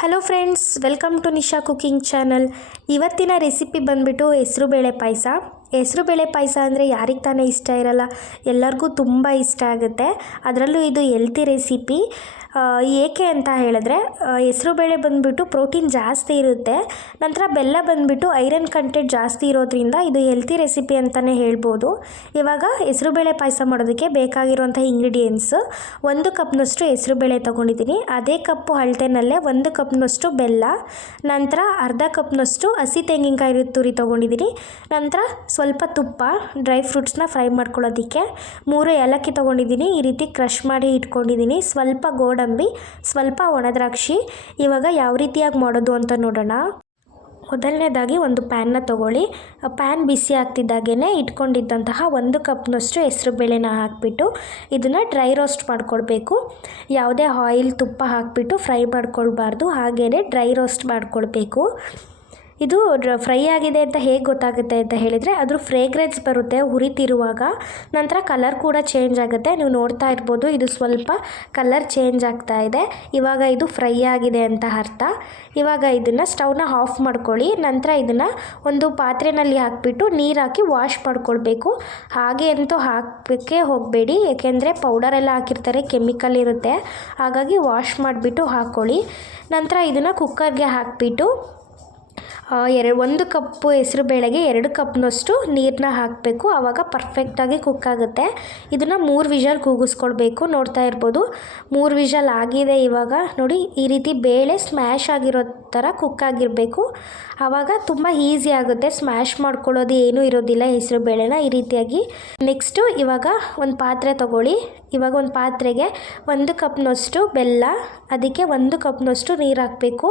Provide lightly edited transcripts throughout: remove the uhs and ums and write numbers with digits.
Hello friends, welcome to Nisha cooking channel. ಇವತ್ತಿನ recipe ಬಂದುಬಿಟ್ಟು ಹೆಸರುಬೇಳೆ ಪಾಯಸ. ಹೆಸರುಬೇಳೆ ಪಾಯಸ ಅಂದರೆ ಯಾರಿಗೆ ತಾನೇ ಇಷ್ಟ ಇರಲ್ಲ, ಎಲ್ಲರಿಗೂ ತುಂಬ ಇಷ್ಟ ಆಗುತ್ತೆ. ಅದರಲ್ಲೂ ಇದು ಹೆಲ್ತಿ ರೆಸಿಪಿ. ಏಕೆ ಅಂತ ಹೇಳಿದ್ರೆ ಹೆಸರುಬೇಳೆ ಬಂದುಬಿಟ್ಟು ಪ್ರೋಟೀನ್ ಜಾಸ್ತಿ ಇರುತ್ತೆ. ನಂತರ ಬೆಲ್ಲ ಬಂದುಬಿಟ್ಟು ಐರನ್ ಕಂಟೆಂಟ್ ಜಾಸ್ತಿ ಇರೋದ್ರಿಂದ ಇದು ಹೆಲ್ತಿ ರೆಸಿಪಿ ಅಂತಲೇ ಹೇಳ್ಬೋದು. ಇವಾಗ ಹೆಸರುಬೇಳೆ ಪಾಯಸ ಮಾಡೋದಕ್ಕೆ ಬೇಕಾಗಿರುವಂಥ ಇಂಗ್ರೀಡಿಯೆಂಟ್ಸ್: 1 ಕಪ್ನಷ್ಟು ಹೆಸರುಬೇಳೆ ತೊಗೊಂಡಿದ್ದೀನಿ. ಅದೇ ಕಪ್ಪು ಅಳತೆನಲ್ಲೇ 1 ಕಪ್ನಷ್ಟು ಬೆಲ್ಲ, ನಂತರ ಅರ್ಧ ಕಪ್ನಷ್ಟು ಹಸಿ ತೆಂಗಿನಕಾಯಿ ತುರಿ ತೊಗೊಂಡಿದ್ದೀನಿ. ನಂತರ ಸ್ವಲ್ಪ ತುಪ್ಪ, ಡ್ರೈ ಫ್ರೂಟ್ಸ್ನ ಫ್ರೈ ಮಾಡ್ಕೊಳ್ಳೋದಕ್ಕೆ 3 ಏಲಕ್ಕಿ ತೊಗೊಂಡಿದ್ದೀನಿ. ಈ ರೀತಿ ಕ್ರಷ್ ಮಾಡಿ ಇಟ್ಕೊಂಡಿದ್ದೀನಿ. ಸ್ವಲ್ಪ ಗೋಡಂಬಿ, ಸ್ವಲ್ಪ ಒಣದ್ರಾಕ್ಷಿ. ಇವಾಗ ಯಾವ ರೀತಿಯಾಗಿ ಮಾಡೋದು ಅಂತ ನೋಡೋಣ. ಮೊದಲನೇದಾಗಿ ಒಂದು ಪ್ಯಾನ್ನ ತೊಗೊಳ್ಳಿ. ಪ್ಯಾನ್ ಬಿಸಿ ಆಗ್ತಿದ್ದಾಗೇ ಇಟ್ಕೊಂಡಿದ್ದಂತಹ 1 ಕಪ್ನಷ್ಟು ಹೆಸರುಬೇಳೆನ ಹಾಕಿಬಿಟ್ಟು ಇದನ್ನು ಡ್ರೈ ರೋಸ್ಟ್ ಮಾಡ್ಕೊಳ್ಬೇಕು. ಯಾವುದೇ ಆಯಿಲ್, ತುಪ್ಪ ಹಾಕಿಬಿಟ್ಟು ಫ್ರೈ ಮಾಡ್ಕೊಳ್ಬಾರ್ದು, ಹಾಗೆಯೇ ಡ್ರೈ ರೋಸ್ಟ್ ಮಾಡ್ಕೊಳ್ಬೇಕು. ಇದು ಫ್ರೈ ಆಗಿದೆ ಅಂತ ಹೇಗೆ ಗೊತ್ತಾಗುತ್ತೆ ಅಂತ ಹೇಳಿದರೆ ಅದ್ರ ಫ್ರೇಗ್ರೆನ್ಸ್ ಬರುತ್ತೆ ಹುರಿತಿರುವಾಗ. ನಂತರ ಕಲರ್ ಕೂಡ ಚೇಂಜ್ ಆಗುತ್ತೆ. ನೀವು ನೋಡ್ತಾ ಇರ್ಬೋದು, ಇದು ಸ್ವಲ್ಪ ಕಲರ್ ಚೇಂಜ್ ಆಗ್ತಾ ಇದೆ. ಇವಾಗ ಇದು ಫ್ರೈ ಆಗಿದೆ ಅಂತ ಅರ್ಥ. ಇವಾಗ ಇದನ್ನು ಸ್ಟವ್ನ ಆಫ್ ಮಾಡ್ಕೊಳ್ಳಿ. ನಂತರ ಇದನ್ನು ಒಂದು ಪಾತ್ರೆಯಲ್ಲಿ ಹಾಕಿಬಿಟ್ಟು ನೀರು ಹಾಕಿ ವಾಶ್ ಮಾಡ್ಕೊಳ್ಬೇಕು. ಹಾಗೆ ಅಂತೂ ಹಾಕಕ್ಕೆ ಹೋಗಬೇಡಿ, ಏಕೆಂದರೆ ಪೌಡರೆಲ್ಲ ಹಾಕಿರ್ತಾರೆ, ಕೆಮಿಕಲ್ ಇರುತ್ತೆ. ಹಾಗಾಗಿ ವಾಶ್ ಮಾಡಿಬಿಟ್ಟು ಹಾಕ್ಕೊಳ್ಳಿ. ನಂತರ ಇದನ್ನು ಕುಕ್ಕರ್ಗೆ ಹಾಕಿಬಿಟ್ಟು 1 ಕಪ್ಪು ಹೆಸರು ಬೇಳೆಗೆ 2 ಕಪ್ನಷ್ಟು ನೀರನ್ನ ಹಾಕಬೇಕು. ಆವಾಗ ಪರ್ಫೆಕ್ಟಾಗಿ ಕುಕ್ ಆಗುತ್ತೆ. ಇದನ್ನು 3 ವಿಷಲ್ ಕೂಗಿಸ್ಕೊಳ್ಬೇಕು. ನೋಡ್ತಾ ಇರ್ಬೋದು, 3 ವಿಷಲ್ ಆಗಿದೆ. ಇವಾಗ ನೋಡಿ, ಈ ರೀತಿ ಬೇಳೆ ಸ್ಮ್ಯಾಶ್ ಆಗಿರೋ ಥರ ಕುಕ್ ಆಗಿರಬೇಕು. ಆವಾಗ ತುಂಬ ಈಸಿ ಆಗುತ್ತೆ. ಸ್ಮ್ಯಾಶ್ ಮಾಡ್ಕೊಳ್ಳೋದು ಏನೂ ಇರೋದಿಲ್ಲ ಹೆಸರು ಬೇಳೆನ. ಈ ರೀತಿಯಾಗಿ ನೆಕ್ಸ್ಟು ಇವಾಗ ಒಂದು ಪಾತ್ರೆ ತೊಗೊಳ್ಳಿ. ಇವಾಗ ಒಂದು ಪಾತ್ರೆಗೆ 1 ಕಪ್ನಷ್ಟು ಬೆಲ್ಲ, ಅದಕ್ಕೆ 1 ಕಪ್ನಷ್ಟು ನೀರು ಹಾಕಬೇಕು.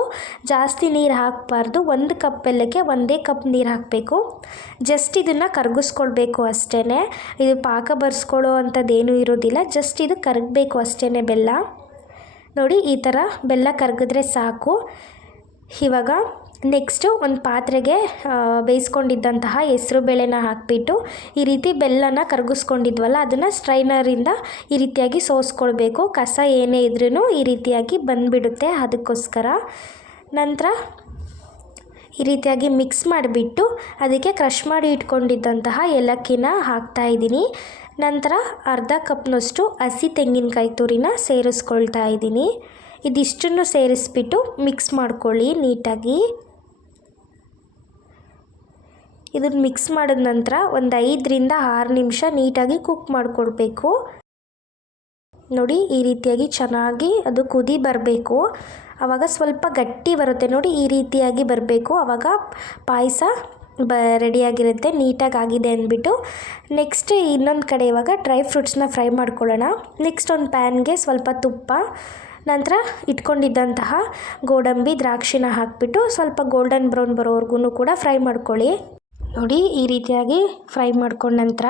ಜಾಸ್ತಿ ನೀರು ಹಾಕಬಾರ್ದು. 1 ಕಪ್ ಬೆಲ್ಲಕ್ಕೆ 1 ಕಪ್ ನೀರು ಹಾಕಬೇಕು. ಜಸ್ಟ್ ಇದನ್ನು ಕರಗಿಸ್ಕೊಳ್ಬೇಕು ಅಷ್ಟೇ. ಇದು ಪಾಕ ಬರ್ಸ್ಕೊಳ್ಳೋ ಅಂಥದ್ದೇನೂ ಇರೋದಿಲ್ಲ. ಜಸ್ಟ್ ಇದು ಕರಗಬೇಕು ಅಷ್ಟೇ ಬೆಲ್ಲ. ನೋಡಿ, ಈ ಥರ ಬೆಲ್ಲ ಕರಗಿದ್ರೆ ಸಾಕು. ಇವಾಗ ನೆಕ್ಸ್ಟು ಒಂದು ಪಾತ್ರೆಗೆ ಬೇಯಿಸ್ಕೊಂಡಿದ್ದಂತಹ ಹೆಸರು ಬೇಳೆನ ಹಾಕಿಬಿಟ್ಟು ಈ ರೀತಿ ಬೆಲ್ಲನ ಕರಗಿಸ್ಕೊಂಡಿದ್ವಲ್ಲ, ಅದನ್ನು ಸ್ಟ್ರೈನರಿಂದ ಈ ರೀತಿಯಾಗಿ ಸೋಸ್ಕೊಳ್ಬೇಕು. ಕಸ ಏನೇ ಇದ್ರೂ ಈ ರೀತಿಯಾಗಿ ಬಂದುಬಿಡುತ್ತೆ, ಅದಕ್ಕೋಸ್ಕರ. ನಂತರ ಈ ರೀತಿಯಾಗಿ ಮಿಕ್ಸ್ ಮಾಡಿಬಿಟ್ಟು ಅದಕ್ಕೆ ಕ್ರಷ್ ಮಾಡಿ ಇಟ್ಕೊಂಡಿದ್ದಂತಹ ಏಲಕ್ಕಿನ ಹಾಕ್ತಾಯಿದ್ದೀನಿ. ನಂತರ ಅರ್ಧ ಕಪ್ನಷ್ಟು ಹಸಿ ತೆಂಗಿನಕಾಯಿ ತುರಿನ ಸೇರಿಸ್ಕೊಳ್ತಾ ಇದ್ದೀನಿ. ಇದಿಷ್ಟನ್ನು ಸೇರಿಸ್ಬಿಟ್ಟು ಮಿಕ್ಸ್ ಮಾಡ್ಕೊಳ್ಳಿ ನೀಟಾಗಿ. ಇದನ್ನು ಮಿಕ್ಸ್ ಮಾಡಿದ ನಂತರ ಒಂದು 5 ರಿಂದ 6 ನಿಮಿಷ ನೀಟಾಗಿ ಕುಕ್ ಮಾಡಿಕೊಳ್ಬೇಕು. ನೋಡಿ, ಈ ರೀತಿಯಾಗಿ ಚೆನ್ನಾಗಿ ಅದು ಕುದಿ ಬರಬೇಕು. ಆವಾಗ ಸ್ವಲ್ಪ ಗಟ್ಟಿ ಬರುತ್ತೆ ನೋಡಿ, ಈ ರೀತಿಯಾಗಿ ಬರಬೇಕು. ಆವಾಗ ಪಾಯಸ ರೆಡಿಯಾಗಿರುತ್ತೆ, ನೀಟಾಗಿ ಆಗಿದೆ ಅಂದ್ಬಿಟ್ಟು. ನೆಕ್ಸ್ಟ್ ಇನ್ನೊಂದು ಕಡೆ ಇವಾಗ ಡ್ರೈ ಫ್ರೂಟ್ಸ್ನ ಫ್ರೈ ಮಾಡ್ಕೊಳ್ಳೋಣ. ನೆಕ್ಸ್ಟ್ ಒಂದು ಪ್ಯಾನ್ಗೆ ಸ್ವಲ್ಪ ತುಪ್ಪ, ನಂತರ ಇಟ್ಕೊಂಡಿದ್ದಂತಹ ಗೋಡಂಬಿ, ದ್ರಾಕ್ಷಿನ ಹಾಕಿಬಿಟ್ಟು ಸ್ವಲ್ಪ ಗೋಲ್ಡನ್ ಬ್ರೌನ್ ಬರೋವರೆಗೂ ಕೂಡ ಫ್ರೈ ಮಾಡ್ಕೊಳ್ಳಿ. ನೋಡಿ, ಈ ರೀತಿಯಾಗಿ ಫ್ರೈ ಮಾಡ್ಕೊಂಡ ನಂತರ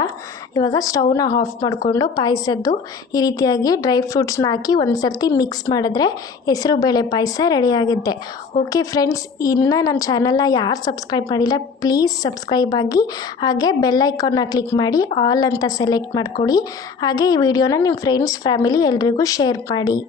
ಇವಾಗ ಸ್ಟವ್ನ ಆಫ್ ಮಾಡಿಕೊಂಡು ಪಾಯಸದ್ದು ಈ ರೀತಿಯಾಗಿ ಡ್ರೈ ಫ್ರೂಟ್ಸ್ನ ಹಾಕಿ ಒಂದು ಸರ್ತಿ ಮಿಕ್ಸ್ ಮಾಡಿದ್ರೆ ಹೆಸರು ಬೇಳೆ ಪಾಯಸ ರೆಡಿಯಾಗುತ್ತೆ. ಓಕೆ ಫ್ರೆಂಡ್ಸ್, ಇನ್ನು ನನ್ನ ಚಾನಲ್ನ ಯಾರು ಸಬ್ಸ್ಕ್ರೈಬ್ ಮಾಡಿಲ್ಲ ಪ್ಲೀಸ್ ಸಬ್ಸ್ಕ್ರೈಬ್ ಆಗಿ, ಹಾಗೆ ಬೆಲ್ ಐಕಾನ್ನ ಕ್ಲಿಕ್ ಮಾಡಿ ಆಲ್ ಅಂತ ಸೆಲೆಕ್ಟ್ ಮಾಡ್ಕೊಳ್ಳಿ. ಹಾಗೆ ಈ ವಿಡಿಯೋನ ನಿಮ್ಮ ಫ್ರೆಂಡ್ಸ್, ಫ್ಯಾಮಿಲಿ ಎಲ್ರಿಗೂ ಶೇರ್ ಮಾಡಿ.